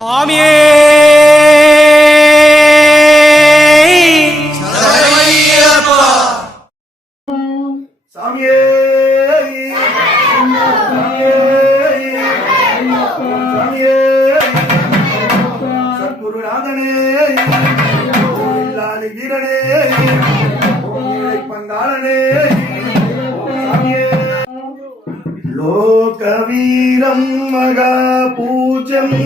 சுவாமியே! சாமியே சாமியே சத்குருநாதனே! இல்லாத வீரனே! பங்காளனே! சாமியே லோக மகா பூஜம்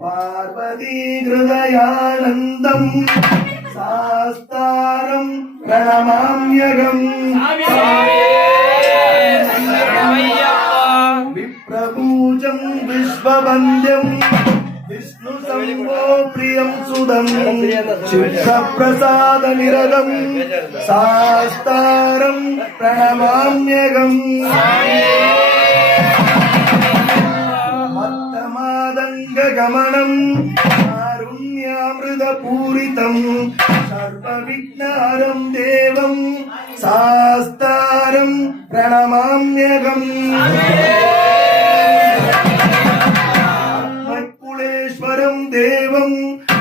పార్వతీ హృదయానందం శాస్తారం ప్రణమామ్యగం విప్రపూజం విశ్వవంద్యం విష్ణు సంభో ప్రియం సుదం చిత్త ప్రసాద నిరదం శాస్తారం ప్రణమామ్యగం మత్తమాదంగ సర్వ విఘ్నారం దేవం శాస్తారం ప్రణమామ్యగం ఆత్మకులేశ్వరం దేవం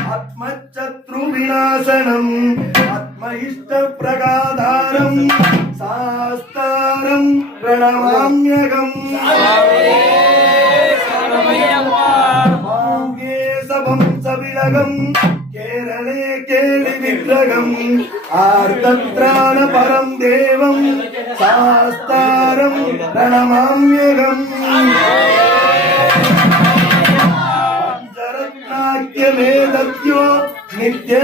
ఆత్మశత్రు వినాశనం ఆత్మ ఇష్ట ప్రగాధారం శాస్తారం ప్రణమామ్యగం మాంగే సభం సవిరగం కేరళే కేళి విగ్రహం ఆర్తత్రాణ పరం దేవం శాస్తారం ప్రణమామ్యగం పంచరత్నాఖ్యమేదత్యో నిత్య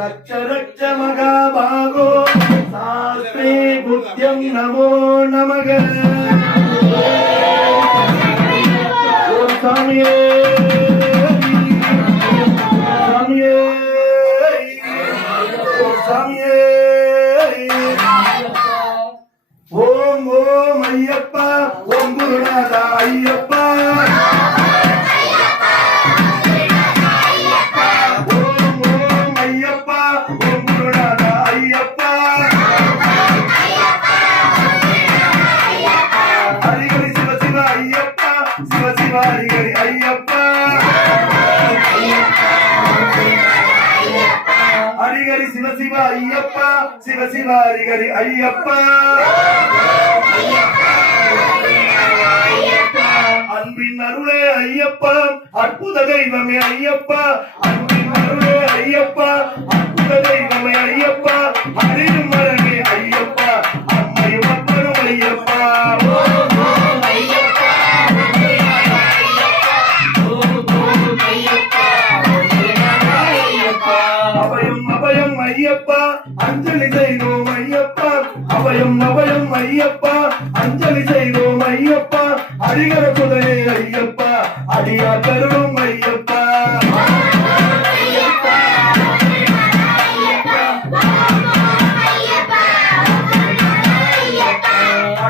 రక్ష రక్ష మగాభాగో శాస్త్రే బుద్ధ్యం నమో నమగ சிவ ஐயப்பா சிவ சிவ ஹரிஹரி ஐயப்பா. அன்பின் அருளே ஐயப்பா அற்புத தெய்வமே ஐயப்பா. அன்பின் அருளே ஐயப்பா அற்புத தெய்வமே ஐயப்பா. ஐயப்பா அஞ்சலி செய்தோம் ஐயப்பா. அபயம் அபயம் ஐயப்பா அஞ்சலி செய்தோம் ஐயப்பா. அடிகர குதிரை ஐயப்பா. அடியா கருணும்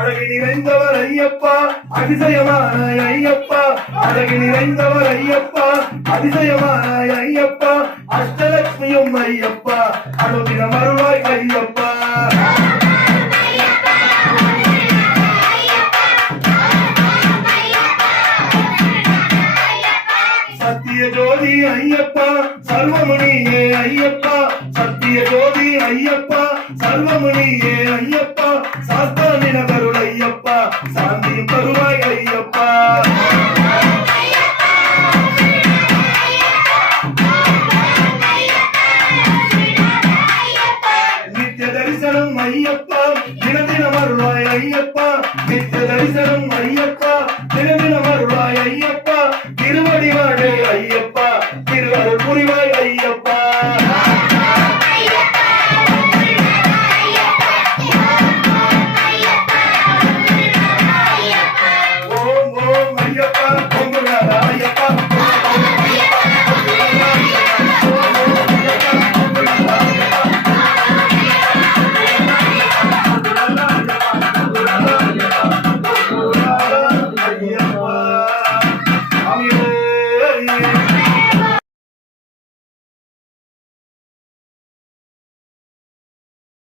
அழகு நிறைந்தவர் ஐயப்பா அதிசயமான ஐயப்பா. அழகு நிறைந்தவர் ஐயப்பா அதிசயமான ஐயப்பா. அஷ்டலட்சுமியும் ஐயப்பா அனுதினம் அருள்வாய் ஐயப்பா. சத்திய ஜோதி ஐயப்பா சர்வமுனியே ஐயப்பா.